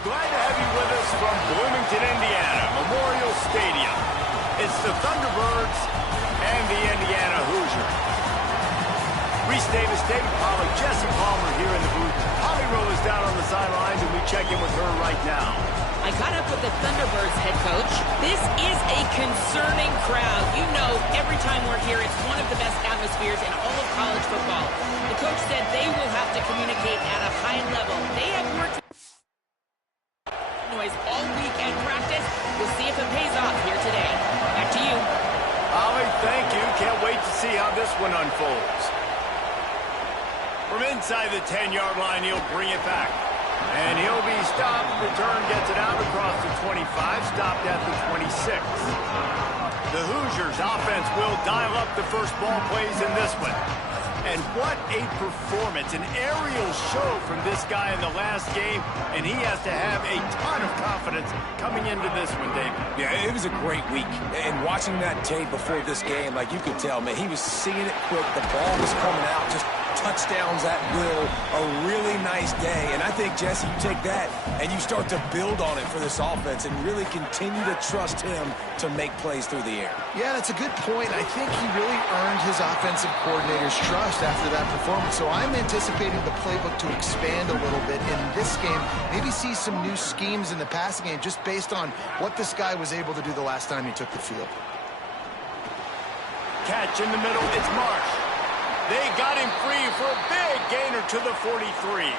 Glad to have you with us from Bloomington, Indiana, Memorial Stadium. It's the Thunderbirds and the Indiana Hoosiers. Reese Davis, David Pollack, Jesse Palmer here in the booth. Holly Rowe is down on the sidelines, and we check in with her right now. I caught up with the Thunderbirds head coach. This is a concerning crowd. You know, every time we're here, it's one of the best atmospheres in all of college football. The coach said they will have to communicate at a high level. They have worked noise all week at practice. We'll see if it pays off here today. Back to you. Holly, thank you. Can't wait to see how this one unfolds. From inside the 10-yard line, he'll bring it back. And he'll be stopped. Return gets it out across the 25, stopped at the 26. The Hoosiers offense will dial up the first ball plays in this one. And what a performance, an aerial show from this guy in the last game, and he has to have a ton of confidence coming into this one, David. Yeah, it was a great week. And watching that tape before this game, like you could tell, man, he was seeing it quick. The ball was coming out, just touchdowns at will. A really nice day. And I think, Jesse, you take that and you start to build on it for this offense and really continue to trust him to make plays through the air. Yeah, that's a good point. I think he really earned his offensive coordinator's trust after that performance. So I'm anticipating the playbook to expand a little bit in this game. Maybe see some new schemes in the passing game just based on what this guy was able to do the last time he took the field. Catch in the middle, it's Marsh. They got him free for a big gainer to the 43.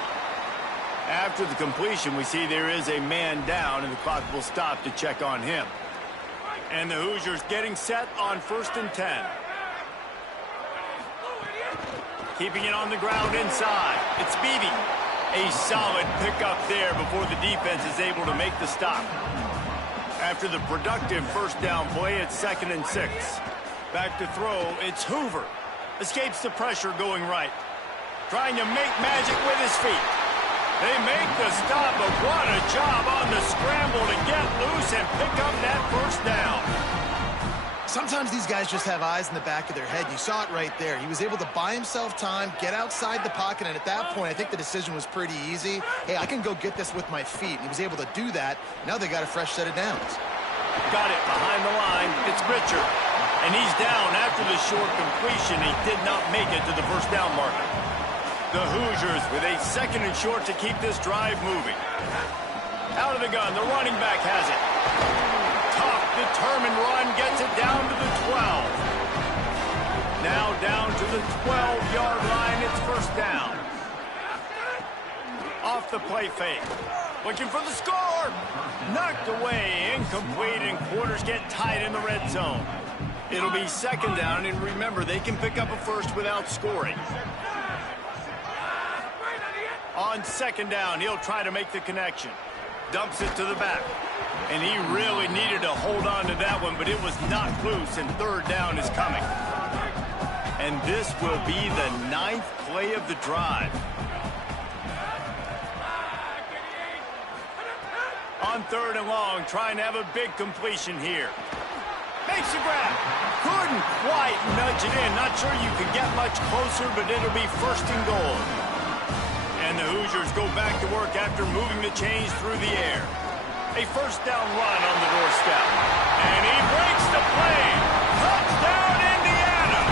After the completion, we see there is a man down, and the clock will stop to check on him. And the Hoosiers getting set on 1st and 10. Keeping it on the ground inside. It's Beebe. A solid pickup there before the defense is able to make the stop. After the productive first down play, it's 2nd and 6. Back to throw, it's Hoover. Escapes the pressure going right. Trying to make magic with his feet. They make the stop, but what a job on the scramble to get loose and pick up that first down. Sometimes these guys just have eyes in the back of their head. You saw it right there. He was able to buy himself time, get outside the pocket, and at that point, I think the decision was pretty easy. Hey, I can go get this with my feet. And he was able to do that. Now they got a fresh set of downs. Got it behind the line. It's Richard. And he's down after the short completion. He did not make it to the first down marker. The Hoosiers with a 2nd and short to keep this drive moving. Out of the gun, the running back has it. Tough, determined run gets it down to the 12. Now down to the 12-yard line, it's first down. Off the play fake. Looking for the score. Knocked away, incomplete, and quarters get tight in the red zone. It'll be 2nd down, and remember, they can pick up a first without scoring. On 2nd down, he'll try to make the connection. Dumps it to the back. And he really needed to hold on to that one, but it was knocked loose, and 3rd down is coming. And this will be the 9th play of the drive. On 3rd and long, trying to have a big completion here. Makes a grab. Couldn't quite nudge it in. Not sure you could get much closer, but it'll be 1st and goal. And the Hoosiers go back to work after moving the chains through the air. A first down run on the doorstep. And he breaks the play. Touchdown, Indiana!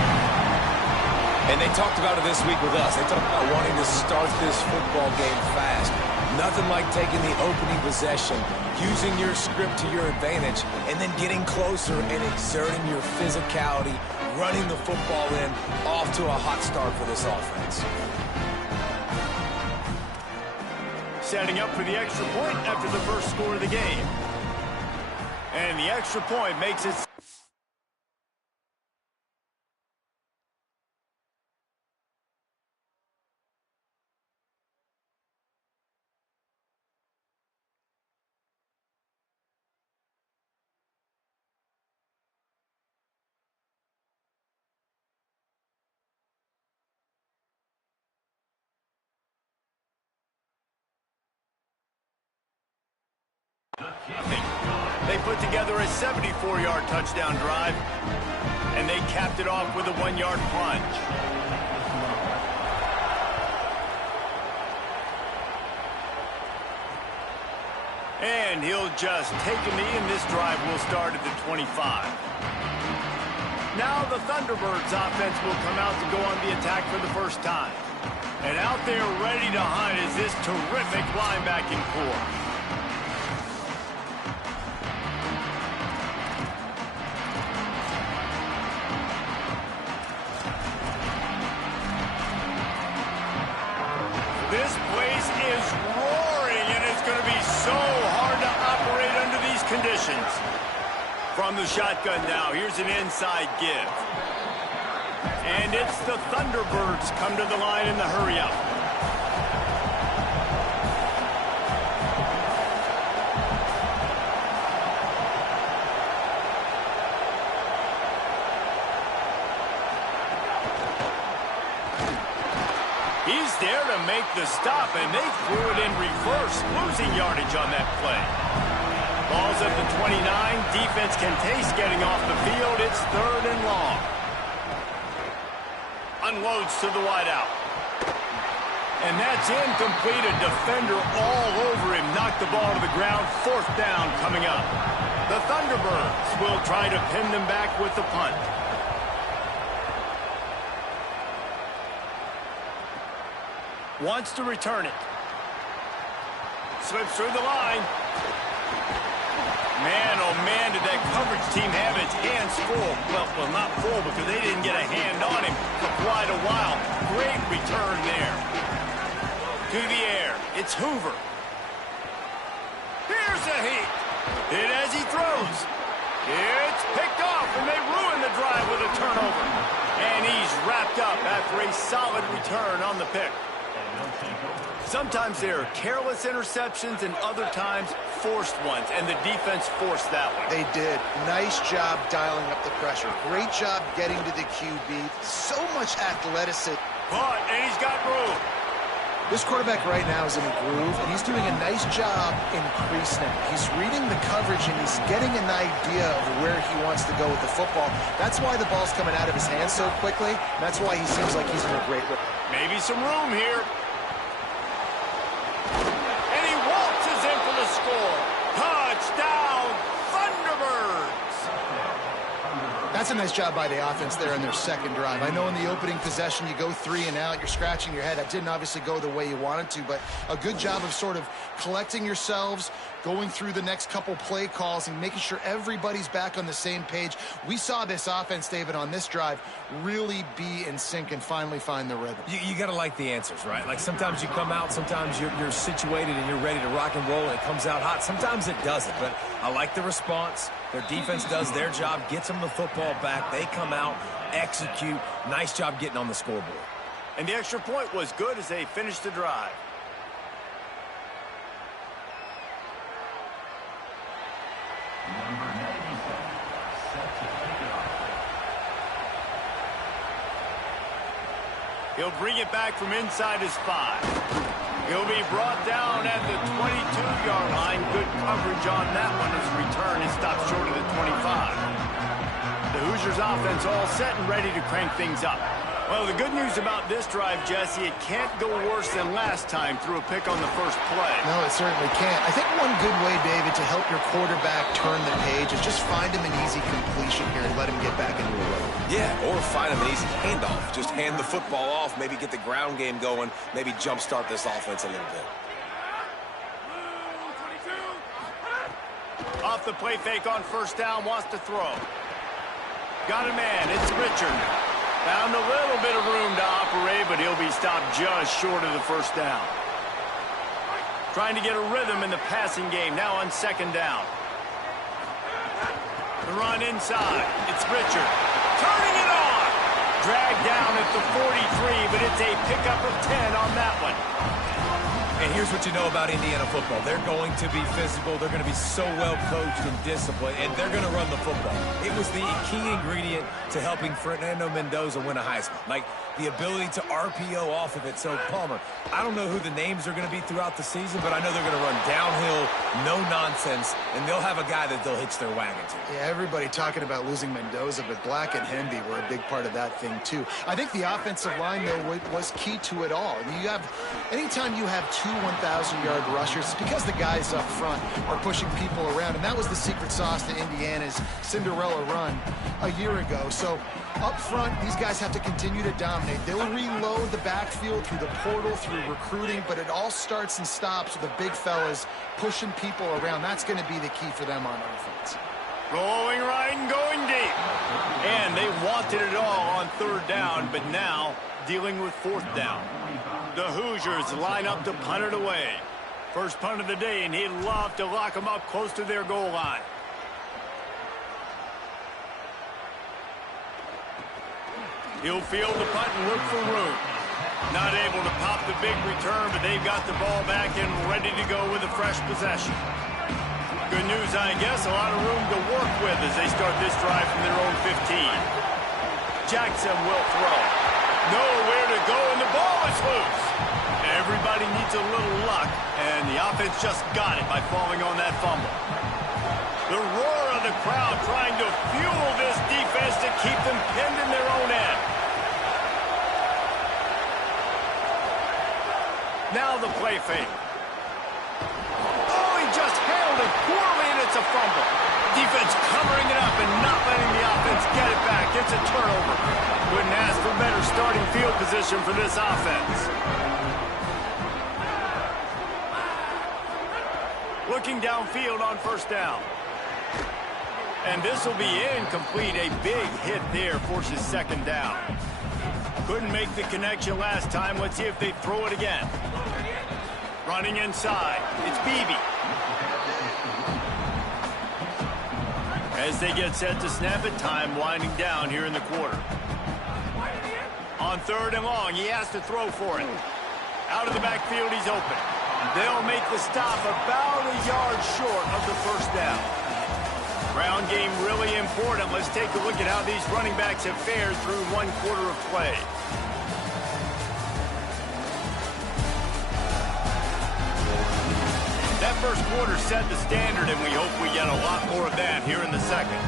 And they talked about it this week with us. They talked about wanting to start this football game fast. Nothing like taking the opening possession, using your script to your advantage, and then getting closer and exerting your physicality, running the football in, off to a hot start for this offense. Setting up for the extra point after the first score of the game. And the extra point makes it... They put together a 74-yard touchdown drive, and they capped it off with a 1-yard plunge. And he'll just take a knee, and this drive will start at the 25. Now the Thunderbirds offense will come out to go on the attack for the first time. And out there ready to hunt is this terrific linebacking core. This place is roaring, and it's going to be so hard to operate under these conditions. From the shotgun now, here's an inside give. And it's the Thunderbirds come to the line in the hurry-up. He's there to make the stop, and they threw it in reverse, losing yardage on that play. Ball's at the 29. Defense can taste getting off the field. It's 3rd and long. Unloads to the wideout. And that's incomplete. A defender all over him. Knocked the ball to the ground. 4th down coming up. The Thunderbirds will try to pin them back with the punt. Wants to return it. Slips through the line. Man, oh man, did that coverage team have its hands full. Well, not full because they didn't get a hand on him for quite a while. Great return there. To the air, it's Hoover. Here's a heat. Hit as he throws. It's picked off, and they ruin the drive with a turnover. And he's wrapped up after a solid return on the pick. Sometimes there are careless interceptions and other times forced ones, and the defense forced that one. They did. Nice job dialing up the pressure. Great job getting to the QB. So much athleticism. But, and he's got room. This quarterback right now is in a groove, and he's doing a nice job in pre-snap. He's reading the coverage, and he's getting an idea of where he wants to go with the football. That's why the ball's coming out of his hands so quickly. That's why he seems like he's in a great way. Maybe some room here. And he waltzes in for the score. Touchdown, Thunderbirds! That's a nice job by the offense there in their second drive. I know in the opening possession you go 3 and out, you're scratching your head. That didn't obviously go the way you wanted to, but a good job of sort of collecting yourselves, going through the next couple play calls and making sure everybody's back on the same page. We saw this offense, David, on this drive really be in sync and finally find the rhythm. You got to like the answers, right? Like sometimes you come out, sometimes you're situated and you're ready to rock and roll and it comes out hot. Sometimes it doesn't, but I like the response. Their defense does their job, gets them the football back. They come out, execute. Nice job getting on the scoreboard. And the extra point was good as they finished the drive. He'll bring it back from inside his 5. He'll be brought down at the 22-yard line. Good coverage on that one as return is stopped short of the 25. The Hoosiers offense all set and ready to crank things up. Well, the good news about this drive, Jesse, it can't go worse than last time through a pick on the first play. No, it certainly can't. I think one good way, David, to help your quarterback turn the page is just find him an easy completion here and let him get back into a rhythm. Yeah, or find him an easy handoff. Just hand the football off, maybe get the ground game going, maybe jumpstart this offense a little bit. Off the play fake on first down, wants to throw. Got a man, it's Richard. Found a little bit of room to operate, but he'll be stopped just short of the first down. Trying to get a rhythm in the passing game, now on second down. The run inside, it's Richard. Turning it on! Dragged down at the 43, but it's a pickup of 10 on that one. And here's what you know about Indiana football. They're going to be physical. They're going to be so well coached and disciplined, and they're going to run the football. It was the key ingredient to helping Fernando Mendoza win a Heisman. Like the ability to RPO off of it. So, Palmer, I don't know who the names are going to be throughout the season, but I know they're going to run downhill, no nonsense, and they'll have a guy that they'll hitch their wagon to. Yeah, everybody talking about losing Mendoza, but Black and Hendy were a big part of that thing, too. I think the offensive line, though, was key to it all. Anytime you have two two 1,000-yard rushers. It's because the guys up front are pushing people around, and that was the secret sauce to Indiana's Cinderella run a year ago. So up front, these guys have to continue to dominate. They'll reload the backfield through the portal, through recruiting, but it all starts and stops with the big fellas pushing people around. That's going to be the key for them on offense. Rolling right and going deep. And they wanted it all on third down, but now dealing with fourth down. The Hoosiers line up to punt it away. First punt of the day, and he'd love to lock them up close to their goal line. He'll field the punt and look for room. Not able to pop the big return, but they've got the ball back and ready to go with a fresh possession. Good news, I guess, a lot of room to work with as they start this drive from their own 15. Jackson will throw. Nowhere to go, and the ball is loose. Everybody needs a little luck, and the offense just got it by falling on that fumble. The roar of the crowd trying to fuel this defense to keep them pinned in their own end. Now the play fake. Oh, he just handled it poorly, and it's a fumble. Defense covering it up and not letting the offense get it back. It's a turnover. Couldn't ask for better starting field position for this offense. Looking downfield on first down. And this will be incomplete. A big hit there forces second down. Couldn't make the connection last time. Let's see if they throw it again. Running inside. It's Beebe. As they get set to snap it, time winding down here in the quarter. On third and long, he has to throw for it. Out of the backfield, he's open. They'll make the stop about a yard short of the first down. Ground game really important. Let's take a look at how these running backs have fared through one quarter of play. That first quarter set the standard, and we hope we get a lot more of that here in the second.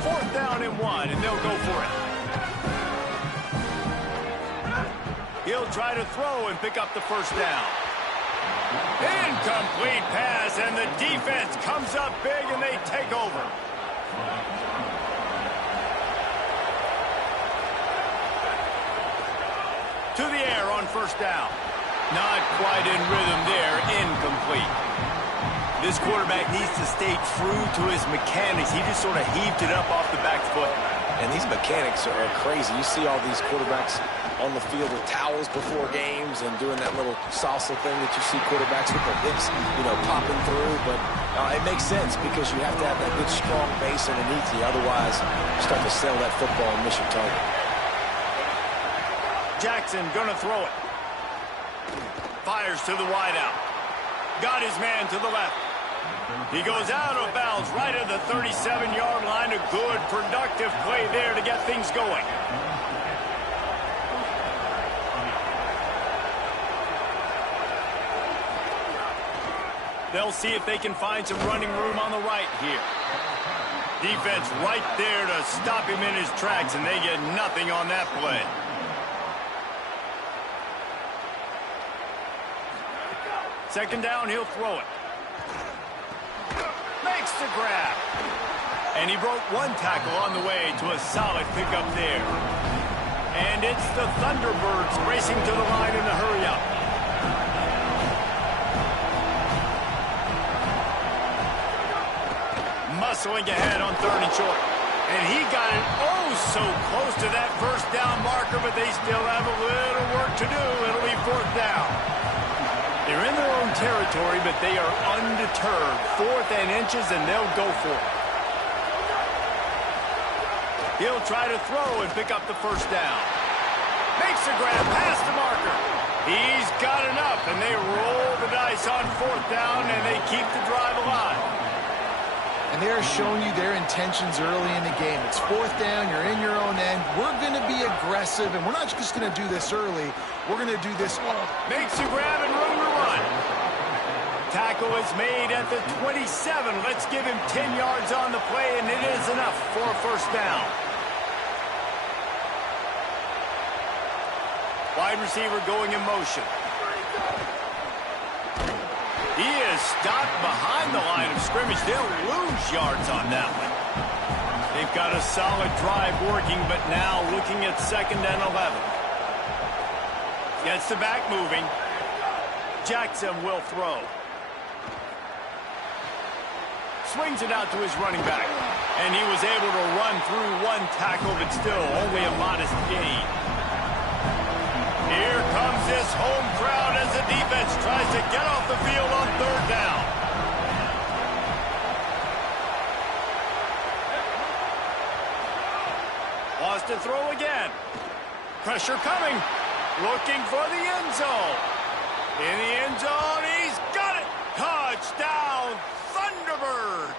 Fourth down and one, and they'll go for it. He'll try to throw and pick up the first down. Incomplete pass, and the defense comes up big, and they take over. To the air on first down. Not quite in rhythm there, incomplete. This quarterback needs to stay true to his mechanics. He just sort of heaved it up off the back foot. And these mechanics are crazy. You see all these quarterbacks on the field with towels before games and doing that little salsa thing that you see quarterbacks with their hips, popping through. But it makes sense because you have to have that good, strong base underneath you. Otherwise, you start to sail that football and miss your target. Jackson gonna throw it. Fires to the wideout. Got his man to the left. He goes out of bounds right at the 37-yard line. A good, productive play there to get things going. They'll see if they can find some running room on the right here. Defense right there to stop him in his tracks, and they get nothing on that play. Second down, he'll throw it. Makes the grab. And he broke one tackle on the way to a solid pickup there. And it's the Thunderbirds racing to the line in the hurry-up. Muscling ahead on third and short. And he got it oh so close to that first down marker, but they still have a little work to do. It'll be fourth down. They're in their own territory, but they are undeterred. 4th and inches, and they'll go for it. He'll try to throw and pick up the first down. Makes the grab past the marker. He's got enough, and they roll the dice on 4th down, and they keep the drive alive. And they are showing you their intentions early in the game. It's 4th down, you're in your own end. We're going to be aggressive, and we're not just going to do this early. We're going to do this all. Makes the grab and room to run. Tackle is made at the 27. Let's give him 10 yards on the play, and it is enough for a first down. Wide receiver going in motion. He is stopped behind the line of scrimmage. They'll lose yards on that one. They've got a solid drive working, but now looking at 2nd and 11. Gets the back moving. Jackson will throw. Swings it out to his running back. And he was able to run through one tackle, but still only a modest gain. Here comes this home crowd as the defense tries to get off the field on 3rd down. Wants to throw again. Pressure coming. Looking for the end zone. In the end zone, he's got it. Touchdown, Thunderbirds.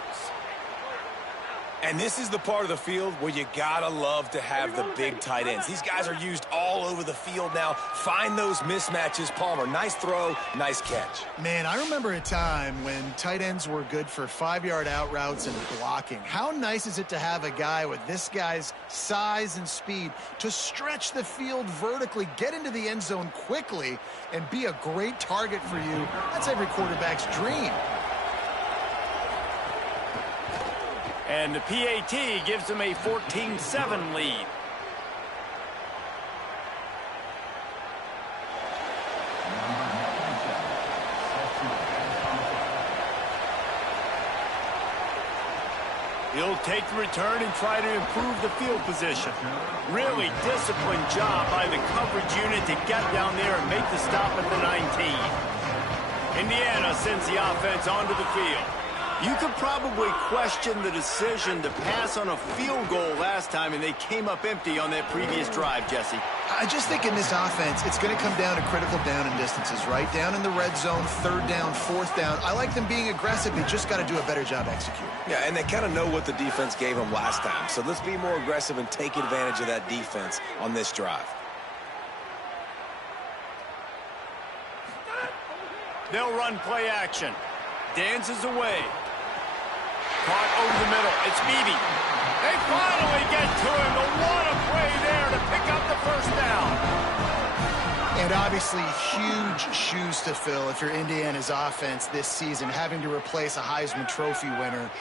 And this is the part of the field where you gotta love to have the big tight ends. These guys are used all over the field now. Find those mismatches. Palmer, nice throw, nice catch. Man, I remember a time when tight ends were good for 5-yard out routes and blocking. How nice is it to have a guy with this guy's size and speed to stretch the field vertically, get into the end zone quickly, and be a great target for you? That's every quarterback's dream. And the PAT gives them a 14-7 lead. He'll take the return and try to improve the field position. Really disciplined job by the coverage unit to get down there and make the stop at the 19. Indiana sends the offense onto the field. You could probably question the decision to pass on a field goal last time, and they came up empty on that previous drive, Jesse. I just think in this offense, it's going to come down to critical down and distances, right? Down in the red zone, 3rd down, 4th down. I like them being aggressive. They just got to do a better job executing. Yeah, and they kind of know what the defense gave them last time. So let's be more aggressive and take advantage of that defense on this drive. They'll run play action. Dances away. Caught over the middle. It's Beebe. They finally get to him. But what a play there to pick up the first down. And obviously huge shoes to fill if you're Indiana's offense this season, having to replace a Heisman Trophy winner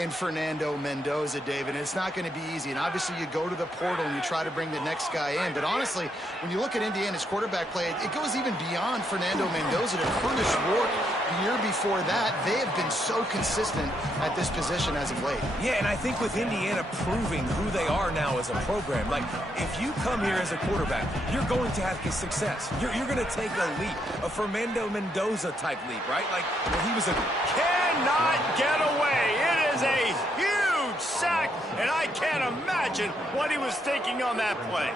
in Fernando Mendoza, David. And it's not going to be easy. And obviously you go to the portal and you try to bring the next guy in. But honestly, when you look at Indiana's quarterback play, it goes even beyond Fernando Mendoza to Curtis Rourke. The year before that, they have been so consistent at this position as of late. Yeah, and I think with Indiana proving who they are now as a program, like if you come here as a quarterback, you're going to have success. You're going to take a leap, a Fernando Mendoza type leap, right? Like when he was a... Cannot get away. It is a huge sack, and I can't imagine what he was thinking on that play.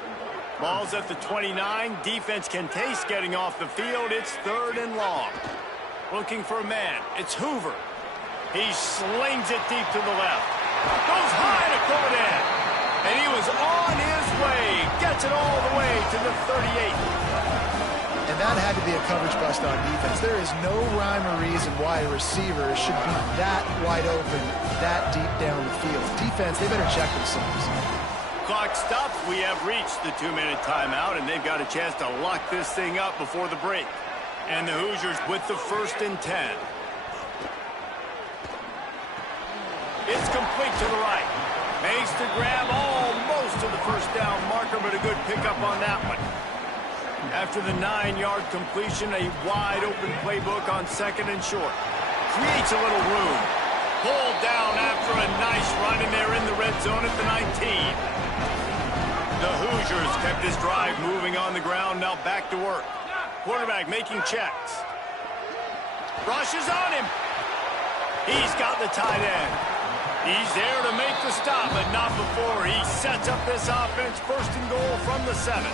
Ball's at the 29. Defense can taste getting off the field. It's 3rd and long. Looking for a man. It's Hoover. He slings it deep to the left. Goes high to pull it in. And he was on his way. Gets it all the way to the 38. And that had to be a coverage bust on defense. There is no rhyme or reason why a receiver should be that wide open, that deep down the field. Defense, they better check themselves. Clock stops. We have reached the 2-minute timeout, and they've got a chance to lock this thing up before the break. And the Hoosiers with the 1st and 10. It's complete to the right. Makes the grab almost to the first down marker, but a good pickup on that one. After the 9-yard completion, a wide-open playbook on 2nd and short. Creates a little room. Pulled down after a nice run, and they're in the red zone at the 19. The Hoosiers kept this drive moving on the ground, now back to work. Quarterback making checks. Rushes on him. He's got the tight end. He's there to make the stop, but not before he sets up this offense. First and goal from the 7.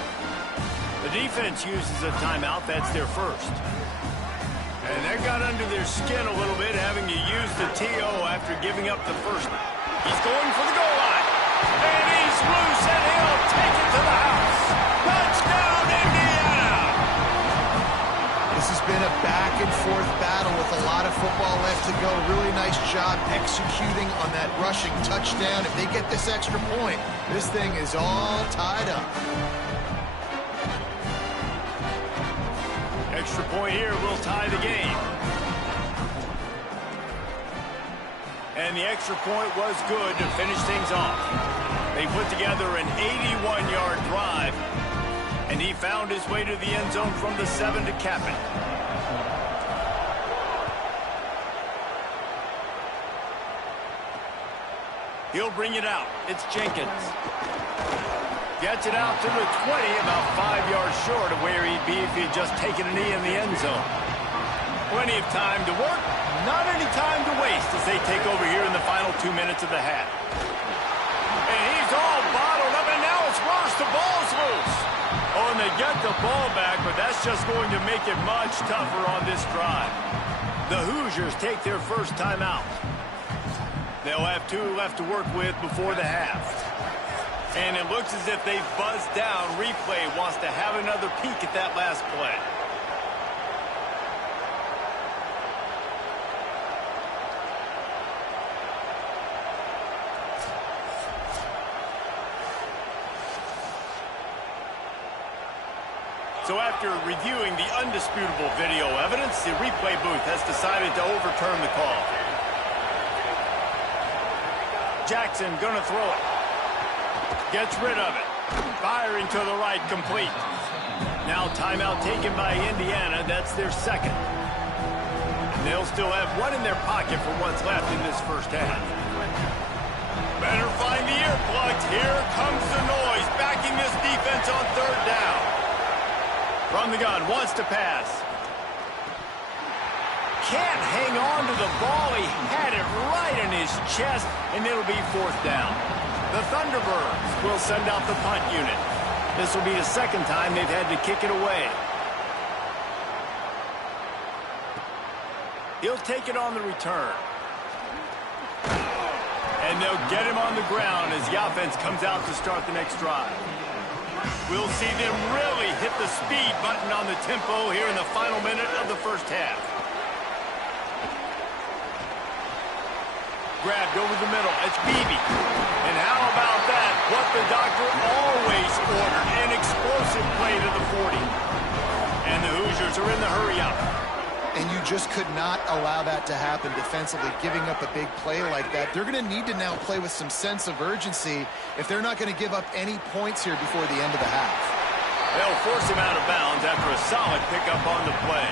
The defense uses a timeout. That's their first. And they got under their skin a little bit, having to use the TO after giving up the first. He's going for the goal line. And he's loose, and he'll take it to the house. Touchdown, Indiana! This has been a back-and-forth battle with a lot of football left to go. Really nice job executing on that rushing touchdown. If they get this extra point, this thing is all tied up. Extra point here will tie the game. And the extra point was good to finish things off. They put together an 81-yard drive, and he found his way to the end zone from the 7 to cap it. He'll bring it out. It's Jenkins. Gets it out to the 20, about 5 yards short of where he'd be if he'd just taken a knee in the end zone. Plenty of time to work, not any time to waste as they take over here in the final 2 minutes of the half. And he's all bottled up, and now it's worse. The ball's loose. Oh, and they get the ball back, but that's just going to make it much tougher on this drive. The Hoosiers take their first timeout. They'll have 2 left to work with before the half. And it looks as if they've buzzed down. Replay wants to have another peek at that last play. So after reviewing the undisputable video evidence, the replay booth has decided to overturn the call. Jackson gonna throw it. Gets rid of it. Firing to the right, complete. Now timeout taken by Indiana. That's their second. And they'll still have 1 in their pocket for what's left in this first half. Better find the earplugs. Here comes the noise, backing this defense on 3rd down. From the gun, wants to pass. Can't hang on to the ball. He had it right in his chest, and it'll be 4th down. The Thunderbirds will send out the punt unit. This will be the second time they've had to kick it away. He'll take it on the return. And they'll get him on the ground as the offense comes out to start the next drive. We'll see them really hit the speed button on the tempo here in the final minute of the first half. Grabbed over the middle. It's Beebe. And how about that? What the doctor always ordered. An explosive play to the 40. And the Hoosiers are in the hurry-up. And you just could not allow that to happen defensively, giving up a big play like that. They're going to need to now play with some sense of urgency if they're not going to give up any points here before the end of the half. They'll force him out of bounds after a solid pickup on the play.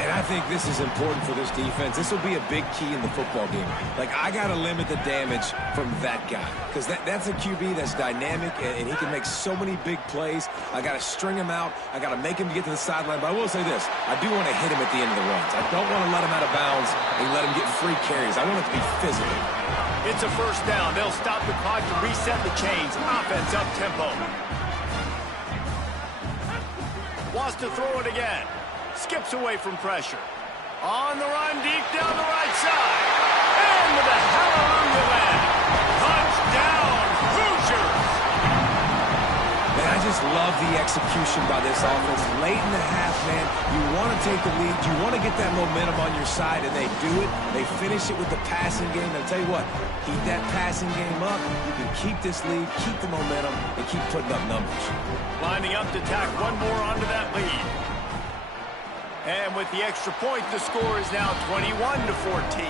And I think this is important for this defense. This will be a big key in the football game. Like, I got to limit the damage from that guy because that's a QB that's dynamic, and he can make so many big plays. I got to string him out. I got to make him get to the sideline. But I will say this. I do want to hit him at the end of the runs. I don't want to let him out of bounds and let him get free carries. I want it to be physical. It's a 1st down. They'll stop the clock to reset the chains. Offense up tempo. Wants to throw it again. Skips away from pressure. On the run, deep down the right side. And with a hallelujah land. Touchdown, Hoosiers! Man, I just love the execution by this offense. Late in the half, man, you want to take the lead. You want to get that momentum on your side, and they do it. They finish it with the passing game. I'll tell you what, keep that passing game up. You can keep this lead, keep the momentum, and keep putting up numbers. Lining up to tack one more onto that lead. And with the extra point, the score is now 21-14.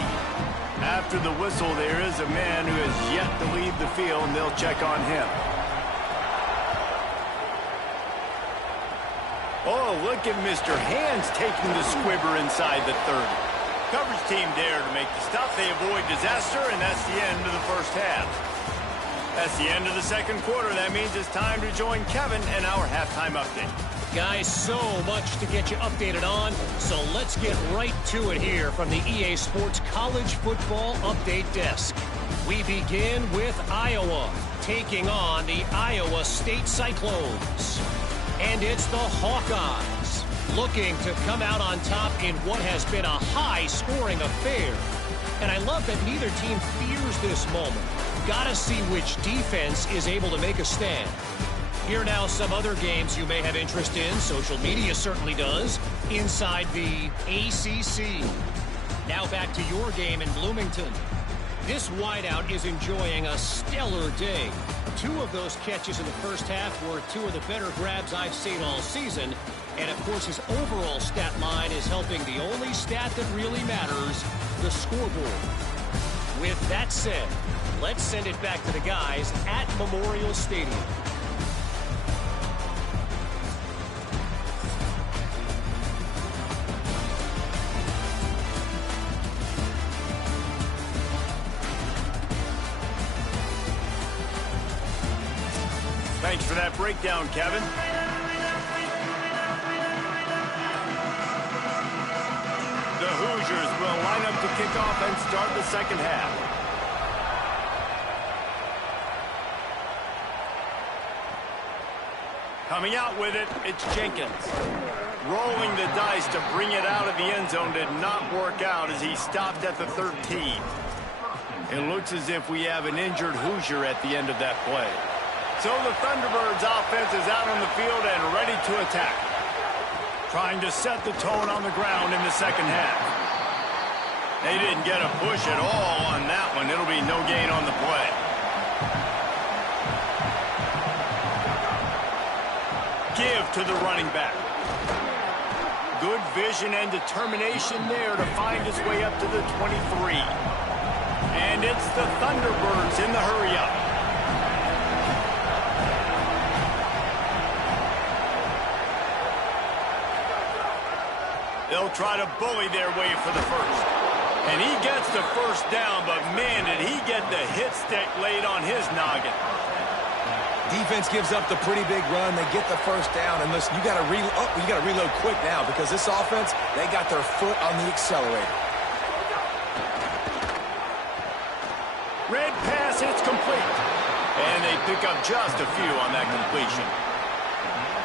After the whistle, there is a man who has yet to leave the field, and they'll check on him. Oh, look at Mr. Hands taking the squibber inside the 30. Coverage team there to make the stop. They avoid disaster, and that's the end of the first half. That's the end of the second quarter. That means it's time to join Kevin and our halftime update. Guys, so much to get you updated on, so let's get right to it here from the EA Sports College Football Update Desk. We begin with Iowa, taking on the Iowa State Cyclones. And it's the Hawkeyes, looking to come out on top in what has been a high-scoring affair. And I love that neither team fears this moment. Gotta see which defense is able to make a stand. Here now some other games you may have interest in. Social media certainly does. Inside the ACC. Now back to your game in Bloomington. This wideout is enjoying a stellar day. 2 of those catches in the first half were 2 of the better grabs I've seen all season. And, of course, his overall stat line is helping the only stat that really matters, the scoreboard. With that said, let's send it back to the guys at Memorial Stadium. Thanks for that breakdown, Kevin. The Hoosiers will line up to kick off and start the second half. Coming out with it, it's Jenkins. Rolling the dice to bring it out of the end zone did not work out as he stopped at the 13. It looks as if we have an injured Hoosier at the end of that play. So the Thunderbirds offense is out on the field and ready to attack. Trying to set the tone on the ground in the second half. They didn't get a push at all on that one. It'll be no gain on the play. Give to the running back. Good vision and determination there to find his way up to the 23. And it's the Thunderbirds in the hurry-up. They'll try to bully their way for the first. And he gets the first down, but man, did he get the hit stick laid on his noggin. Defense gives up the pretty big run. They get the first down. And listen, you got to reload quick now because this offense, they got their foot on the accelerator. Red pass, it's complete. And they pick up just a few on that completion.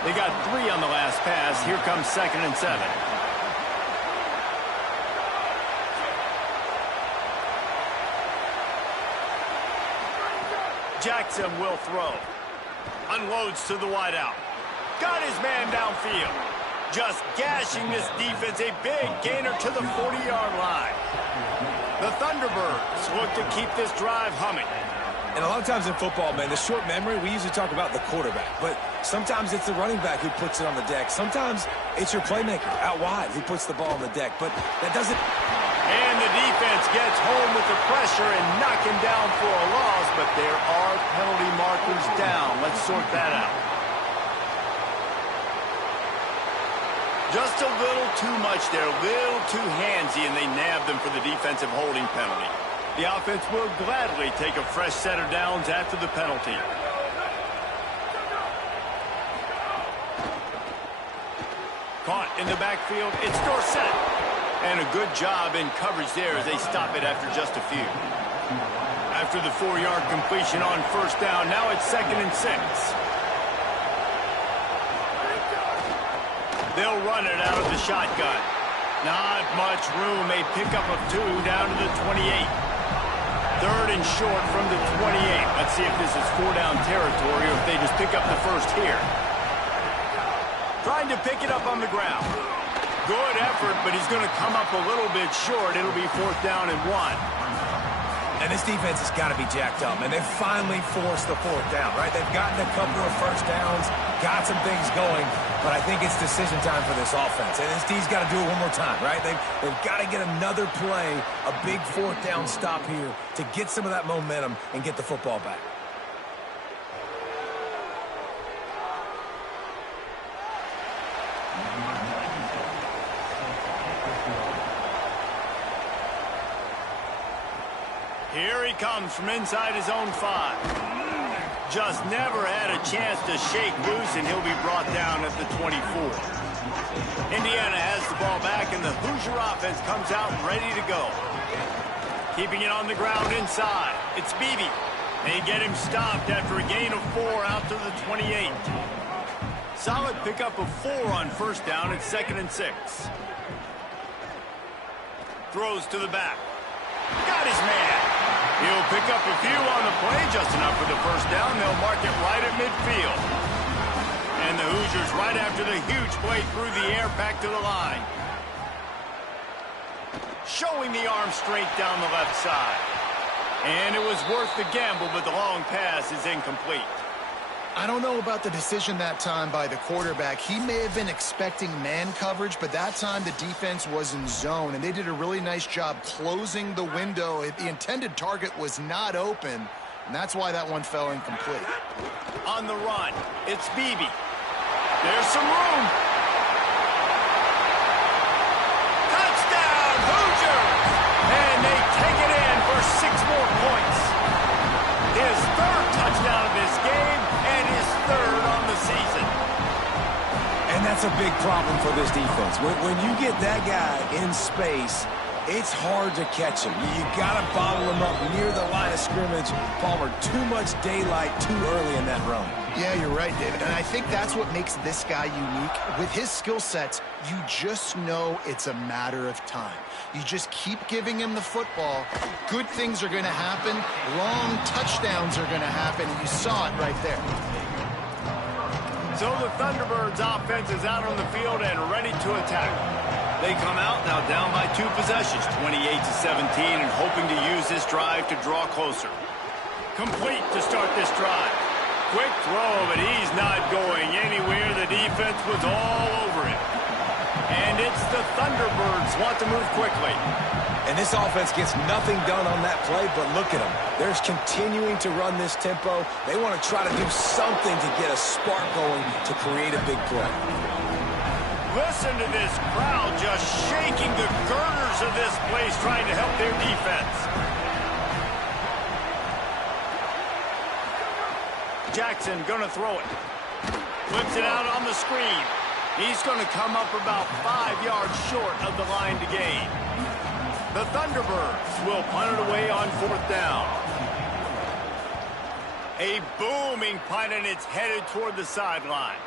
They got 3 on the last pass. Here comes 2nd and 7. Jackson will throw. Unloads to the wideout. Got his man downfield. Just gashing this defense. A big gainer to the 40-yard line. The Thunderbirds look to keep this drive humming. And a lot of times in football, man, the short memory, we usually talk about the quarterback. But sometimes it's the running back who puts it on the deck. Sometimes it's your playmaker out wide who puts the ball on the deck. But that doesn't... And the defense gets home with the pressure and knock him down for a loss, but there are penalty markers down. Let's sort that out. Just a little too much there, a little too handsy, and they nabbed them for the defensive holding penalty. The offense will gladly take a fresh set of downs after the penalty. Caught in the backfield, it's Dorsett. And a good job in coverage there as they stop it after just a few. After the 4-yard completion on first down, now it's 2nd and 6. They'll run it out of the shotgun. Not much room. A pickup of 2 down to the 28. 3rd and short from the 28. Let's see if this is 4-down territory or if they just pick up the first here. Trying to pick it up on the ground. Good effort, but he's going to come up a little bit short. It'll be 4th down and 1. And this defense has got to be jacked up, and they've finally forced the 4th down, right? They've gotten a couple of first downs, got some things going, but I think it's decision time for this offense. And this D's got to do it one more time, right? They've got to get another play, a big 4th down stop here to get some of that momentum and get the football back. Here he comes from inside his own 5. just never had a chance to shake loose, and he'll be brought down at the 24. Indiana has the ball back, and the Hoosier offense comes out ready to go. Keeping it on the ground inside. It's Beebe. They get him stopped after a gain of 4 out to the 28. Solid pickup of 4 on first down at 2nd and 6. Throws to the back. Got his man. He'll pick up a few on the play, just enough for the first down. They'll mark it right at midfield. And the Hoosiers right after the huge play through the air back to the line. Showing the arm strength down the left side. And it was worth the gamble, but the long pass is incomplete. I don't know about the decision that time by the quarterback. He may have been expecting man coverage, but that time the defense was in zone, and they did a really nice job closing the window. The intended target was not open, and that's why that one fell incomplete. On the run, it's Beebe. There's some room. Touchdown, Hoosiers! And they take it in for 6 more points. His 3rd touchdown of this game, and his 3rd on the season. And that's a big problem for this defense. When you get that guy in space, it's hard to catch him. You got to bottle him up near the line of scrimmage. Palmer, too much daylight too early in that run. Yeah, you're right, David. And I think that's what makes this guy unique. With his skill sets, you just know it's a matter of time. You just keep giving him the football. Good things are going to happen. Long touchdowns are going to happen. And you saw it right there. So the Thunderbirds offense is out on the field and ready to attack. They come out now down by 2 possessions, 28-17, and hoping to use this drive to draw closer. Complete to start this drive. Quick throw, but he's not going anywhere. The defense was all over him. And it's the Thunderbirds want to move quickly. And this offense gets nothing done on that play, but look at them. They're continuing to run this tempo. They want to try to do something to get a spark going to create a big play. Listen to this crowd just shaking the girders of this place, trying to help their defense. Jackson gonna throw it. Flips it out on the screen. He's gonna come up about 5 yards short of the line to gain. The Thunderbirds will punt it away on 4th down. A booming punt, and it's headed toward the sideline.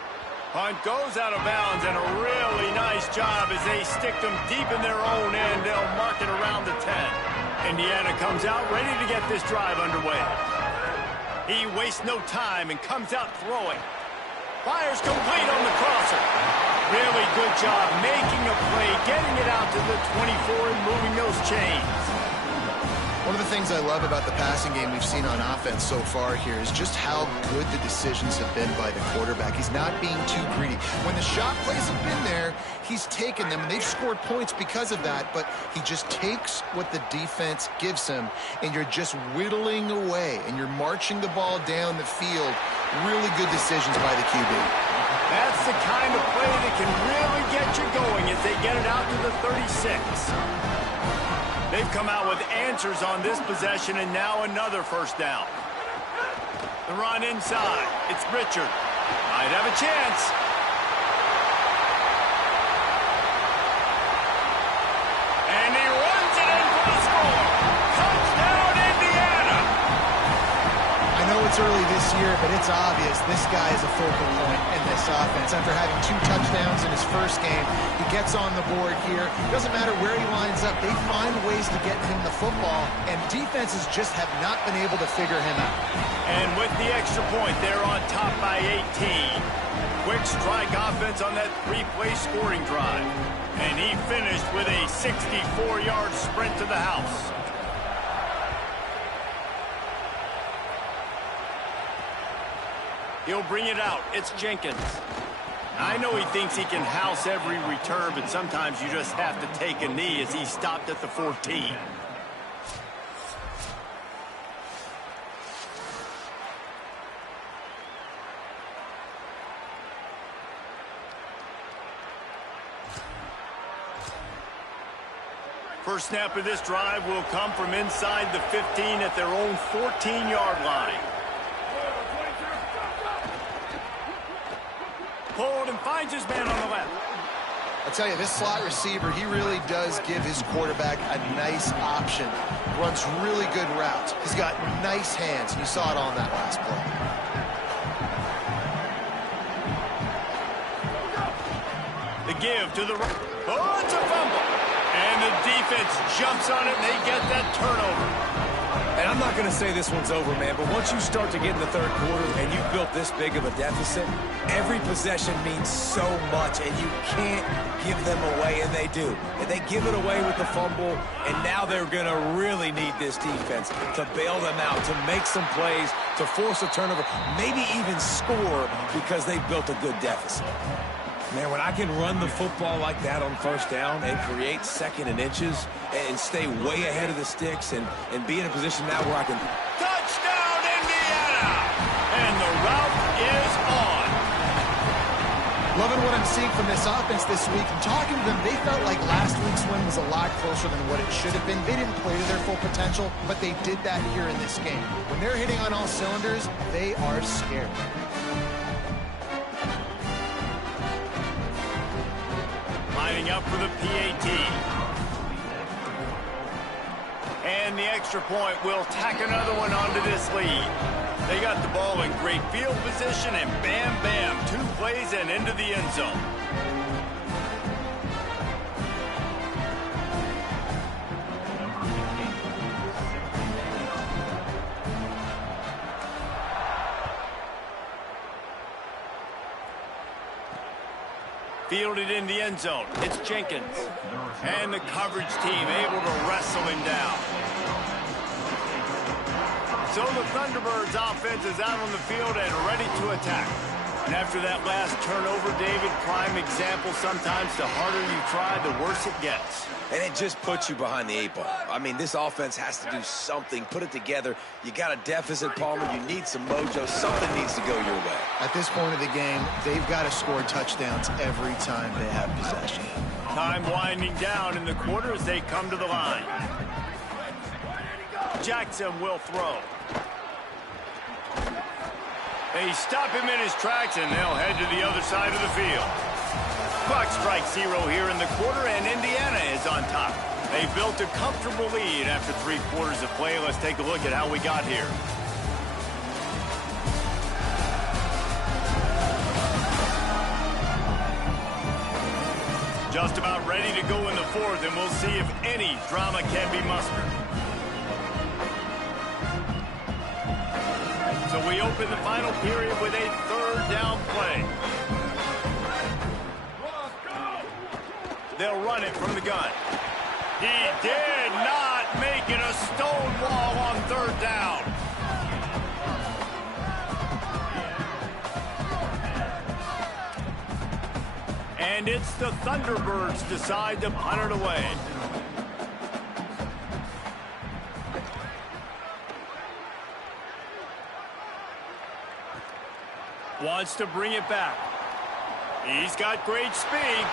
Punt goes out of bounds, and a really nice job as they stick them deep in their own end. They'll mark it around the 10. Indiana comes out ready to get this drive underway. He wastes no time and comes out throwing. Fires complete on the crosser. Really good job making a play, getting it out to the 24 and moving those chains. One of the things I love about the passing game we've seen on offense so far here is just how good the decisions have been by the quarterback. He's not being too greedy. When the shot plays have been there, he's taken them, and they've scored points because of that, but he just takes what the defense gives him, and you're just whittling away, and you're marching the ball down the field. Really good decisions by the QB. That's the kind of play that can really get you going as they get it out to the 36. They've come out with answers on this possession, and now another first down. The run inside. It's Richard. Might have a chance. And he runs it in for the score. Touchdown, Indiana. I know it's early this year, but it's obvious this guy is a focal point in this offense. After having 2 touchdowns in his first game, he gets on the board here. Doesn't matter where he lines up. They find ways to get him the football, and defenses just have not been able to figure him out. And with the extra point, they're on top by 18. Quick strike offense on that 3-play scoring drive. And he finished with a 64-yard sprint to the house. He'll bring it out. It's Jenkins. I know he thinks he can house every return, but sometimes you just have to take a knee as he stopped at the 14. First snap of this drive will come from inside the 15 at their own 14-yard line. finds his man on the left. I'll tell you, this slot receiver, he really does give his quarterback a nice option. Runs really good routes. He's got nice hands. You saw it on that last play. The give to the right. Oh, it's a fumble. And the defense jumps on it, and they get that turnover. And I'm not going to say this one's over, man, but once you start to get in the third quarter and you've built this big of a deficit, every possession means so much, and you can't give them away, and they do. And they give it away with the fumble, and now they're going to really need this defense to bail them out, to make some plays, to force a turnover, maybe even score because they've built a good deficit. Man, when I can run the football like that on first down and create second and inches and stay way ahead of the sticks and be in a position now where I can... Touchdown, Indiana! And the route is on. Loving what I'm seeing from this offense this week. And talking to them, they felt like last week's win was a lot closer than what it should have been. They didn't play to their full potential, but they did that here in this game. When they're hitting on all cylinders, they are scared. Lining up for the PAT. And the extra point will tack another one onto this lead. They got the ball in great field position, and bam, bam, 2 plays and into the end zone. Fielded in the end zone. It's Jenkins. And the coverage team able to wrestle him down. So the Thunderbirds offense is out on the field and ready to attack. And after that last turnover, David, prime example, sometimes the harder you try, the worse it gets. And it just puts you behind the 8 ball. I mean, this offense has to do something, put it together. You got a deficit, Palmer. You need some mojo. Something needs to go your way. At this point of the game, they've got to score touchdowns every time they have possession. Time winding down in the quarter as they come to the line. Jackson will throw. They stop him in his tracks, and they'll head to the other side of the field. Clock strikes 0 here in the quarter, and Indiana is on top. They built a comfortable lead after 3 quarters of play. Let's take a look at how we got here. Just about ready to go in the 4th, and we'll see if any drama can be mustered. So we open the final period with a 3rd down play. They'll run it from the gun. He did not make it a stone wall on 3rd down. And it's the Thunderbirds decide to punt it away. Wants to bring it back. He's got great speed.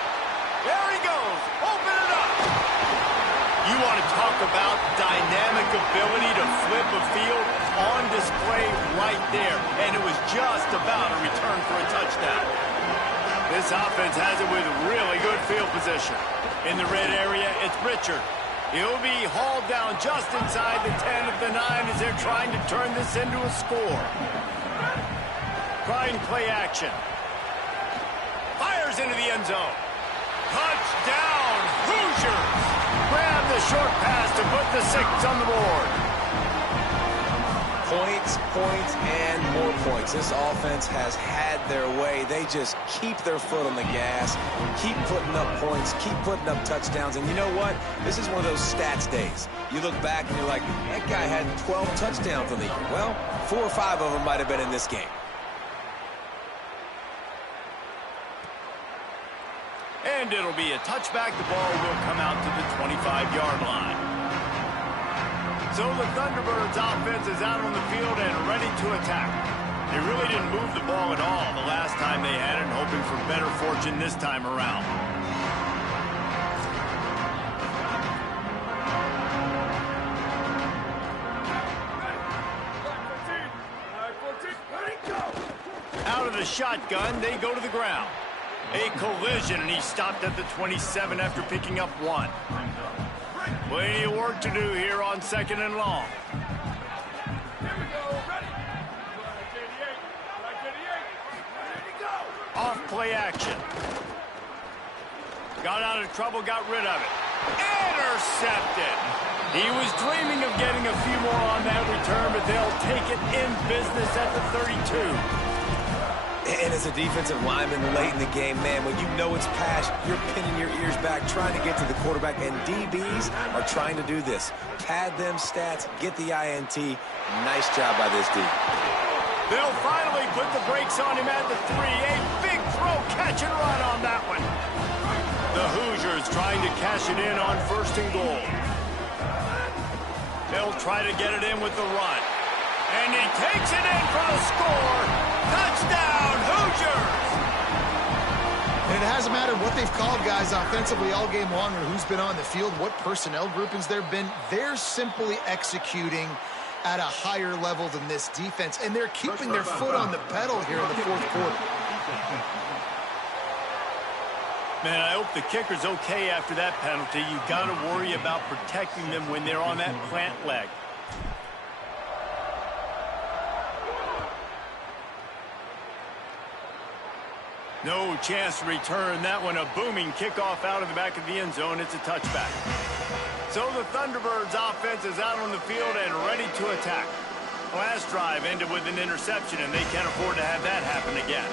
There he goes. Open it up. You want to talk about dynamic ability to flip a field on display right there. And it was just about a return for a touchdown. This offense has it with really good field position. In the red area, it's Richard. He'll be hauled down just inside the 10 of the 9 as they're trying to turn this into a score. Trying play action. Fires into the end zone. Touchdown, Hoosiers! Grab the short pass to put the 6 on the board. Points, points, and more points. This offense has had their way. They just keep their foot on the gas, keep putting up points, keep putting up touchdowns. And you know what? This is one of those stats days. You look back and you're like, that guy had 12 touchdowns on the year. Well, 4 or 5 of them might have been in this game. And it'll be a touchback. The ball will come out to the 25-yard line. So the Thunderbirds offense is out on the field and ready to attack. They really didn't move the ball at all the last time they had it, hoping for better fortune this time around. Out of the shotgun, they go to the ground. A collision, and he stopped at the 27 after picking up 1. Plenty of work to do here on 2nd and long. Off play action. Got out of trouble, got rid of it. Intercepted. He was dreaming of getting a few more on that return, but they'll take it in business at the 32. And as a defensive lineman late in the game, man, when you know it's pass, you're pinning your ears back, trying to get to the quarterback, and DBs are trying to do this. Pad them stats, get the INT. Nice job by this D. They'll finally put the brakes on him at the 3. A big throw, catch and run on that one. The Hoosiers trying to cash it in on 1st and goal. They'll try to get it in with the run. And he takes it in for the score. Touchdown, Hoosiers! And it hasn't mattered what they've called guys offensively all game long or who's been on the field, what personnel groupings there have been. They're simply executing at a higher level than this defense, and they're keeping their foot on the pedal here in the 4th quarter. Man, I hope the kicker's okay after that penalty. You got to worry about protecting them when they're on that plant leg. No chance to return that one. A booming kickoff out of the back of the end zone. It's a touchback. So the Thunderbirds offense is out on the field and ready to attack. Last drive ended with an interception, and they can't afford to have that happen again.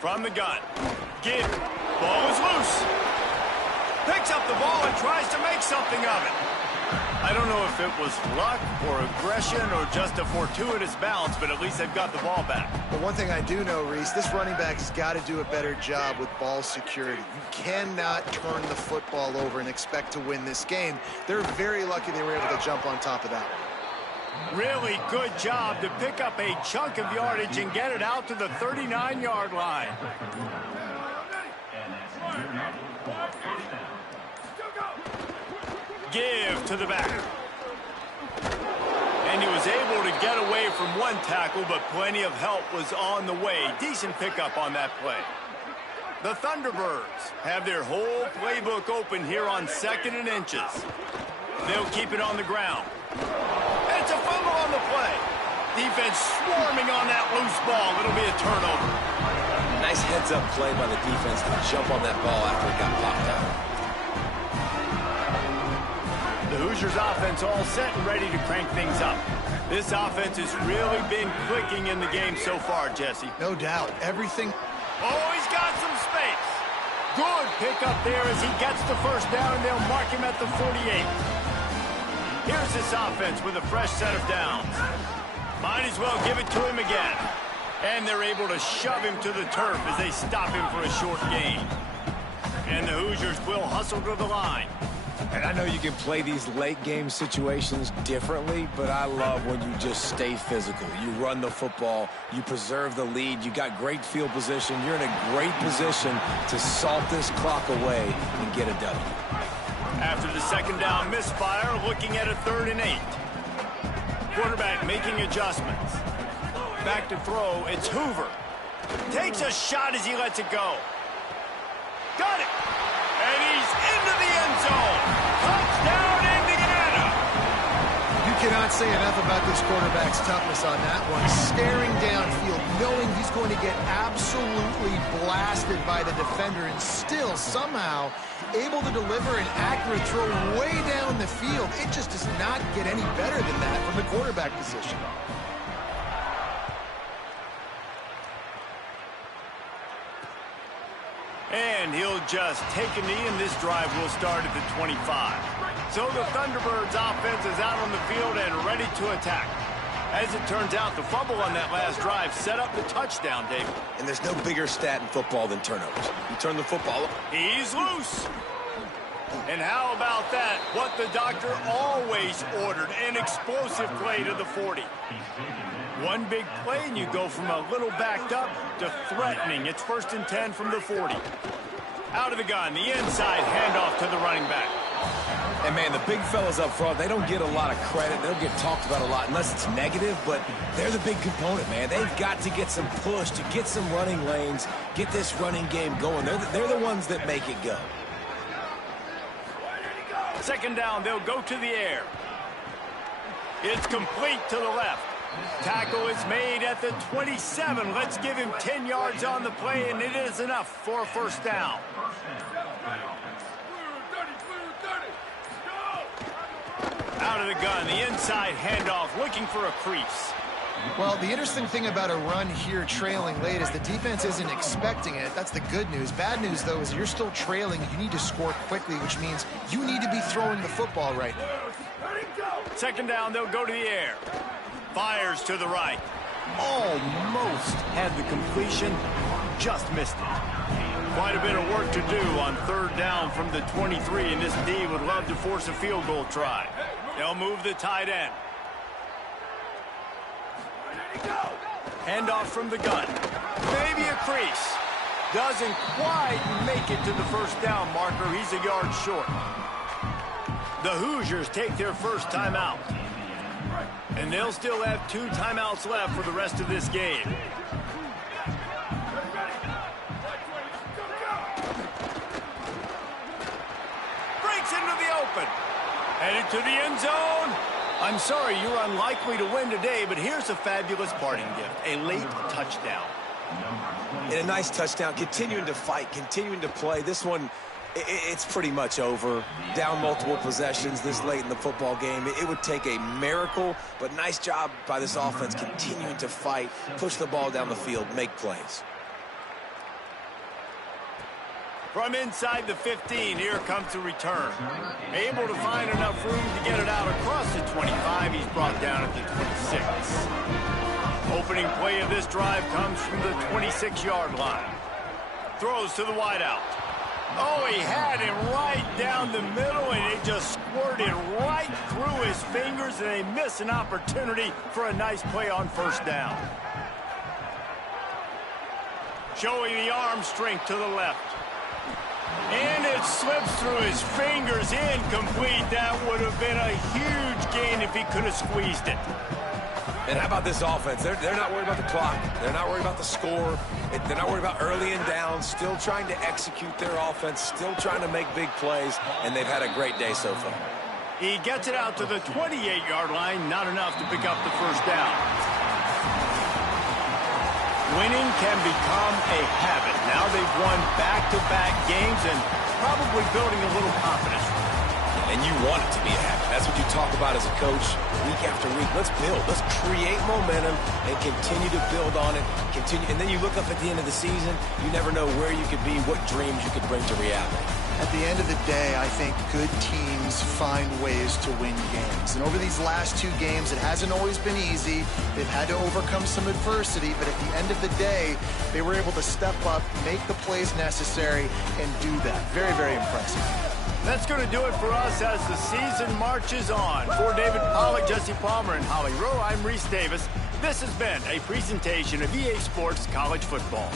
From the gun. Give. Ball is loose. Picks up the ball and tries to make something of it. I don't know if it was luck or aggression or just a fortuitous bounce, but at least they've got the ball back. But one thing I do know, Reese, this running back has got to do a better job with ball security. You cannot turn the football over and expect to win this game. They're very lucky they were able to jump on top of that one. Really good job to pick up a chunk of yardage and get it out to the 39-yard line. Give to the back. And he was able to get away from one tackle, but plenty of help was on the way. Decent pickup on that play. The Thunderbirds have their whole playbook open here on 2nd and inches. They'll keep it on the ground. It's a fumble on the play. Defense swarming on that loose ball. It'll be a turnover. Nice heads-up play by the defense to jump on that ball after it got popped out. The Hoosiers offense all set and ready to crank things up. This offense has really been clicking in the game so far, Jesse. No doubt. Everything. Oh, he's got some space. Good pickup there as he gets the first down, and they'll mark him at the 48. Here's this offense with a fresh set of downs. Might as well give it to him again. And they're able to shove him to the turf as they stop him for a short gain. And the Hoosiers will hustle to the line. And I know you can play these late game situations differently, but I love when you just stay physical. You run the football, you preserve the lead, you got great field position, you're in a great position to salt this clock away and get a W. After the second down misfire, looking at a 3rd and 8. Quarterback making adjustments. Back to throw, it's Hoover. Takes a shot as he lets it go. Got it! And he's into the end zone. Touchdown, Indiana! You cannot say enough about this quarterback's toughness on that one. Staring downfield, knowing he's going to get absolutely blasted by the defender, and still somehow able to deliver an accurate throw way down the field. It just does not get any better than that from the quarterback position. And he'll just take a knee, and this drive will start at the 25. So the Thunderbirds offense is out on the field and ready to attack. As it turns out, the fumble on that last drive set up the touchdown, David. And there's no bigger stat in football than turnovers. You turn the football. He's loose. And how about that? What the doctor always ordered, an explosive play to the 40. One big play, and you go from a little backed up to threatening. It's 1st and 10 from the 40. Out of the gun, the inside handoff to the running back. And, man, the big fellas up front, they don't get a lot of credit. They'll get talked about a lot unless it's negative, but they're the big component, man. They've got to get some push, to get some running lanes, get this running game going. They're the ones that make it go. Second down, they'll go to the air. It's complete to the left. Tackle is made at the 27. Let's give him 10 yards on the play, and it is enough for a first down. Out of the gun, the inside handoff, looking for a crease. Well, the interesting thing about a run here trailing late is the defense isn't expecting it. That's the good news. Bad news, though, is you're still trailing. You need to score quickly, which means you need to be throwing the football right now. Second down, they'll go to the air. Fires to the right. Almost had the completion, just missed it. Quite a bit of work to do on third down from the 23, and this D would love to force a field goal try. They'll move the tight end. Handoff from the gun. Maybe a crease. Doesn't quite make it to the first down marker. He's a yard short. The Hoosiers take their first timeout. And they'll still have 2 timeouts left for the rest of this game. Breaks into the open. Headed to the end zone. I'm sorry, you're unlikely to win today, but here's a fabulous parting gift. A late touchdown. And a nice touchdown, continuing to fight, continuing to play. This one, it's pretty much over. Down multiple possessions this late in the football game. It would take a miracle, but nice job by this offense continuing to fight, push the ball down the field, make plays. From inside the 15, here comes the return. Able to find enough room to get it out across the 25. He's brought down at the 26. Opening play of this drive comes from the 26-yard line. Throws to the wideout. Oh, he had him right down the middle, and it just squirted right through his fingers, and they miss an opportunity for a nice play on first down. Showing the arm strength to the left. And it slips through his fingers, incomplete. That would have been a huge gain if he could have squeezed it. And how about this offense? They're not worried about the clock. They're not worried about the score. They're not worried about early and down. Still trying to execute their offense. Still trying to make big plays. And they've had a great day so far. He gets it out to the 28-yard line. Not enough to pick up the first down. Winning can become a habit. Now they've won back-to-back games and probably building a little confidence. And you want it to be a habit. That's what you talk about as a coach week after week. Let's build. Let's create momentum and continue to build on it. And then you look up at the end of the season, you never know where you could be, what dreams you could bring to reality. At the end of the day, I think good teams find ways to win games. And over these last 2 games, it hasn't always been easy. They've had to overcome some adversity, but at the end of the day, they were able to step up, make the plays necessary, and do that. Very, very impressive. That's going to do it for us as the season marches on. For David Pollack, Jesse Palmer, and Holly Rowe, I'm Reese Davis. This has been a presentation of EA Sports College Football.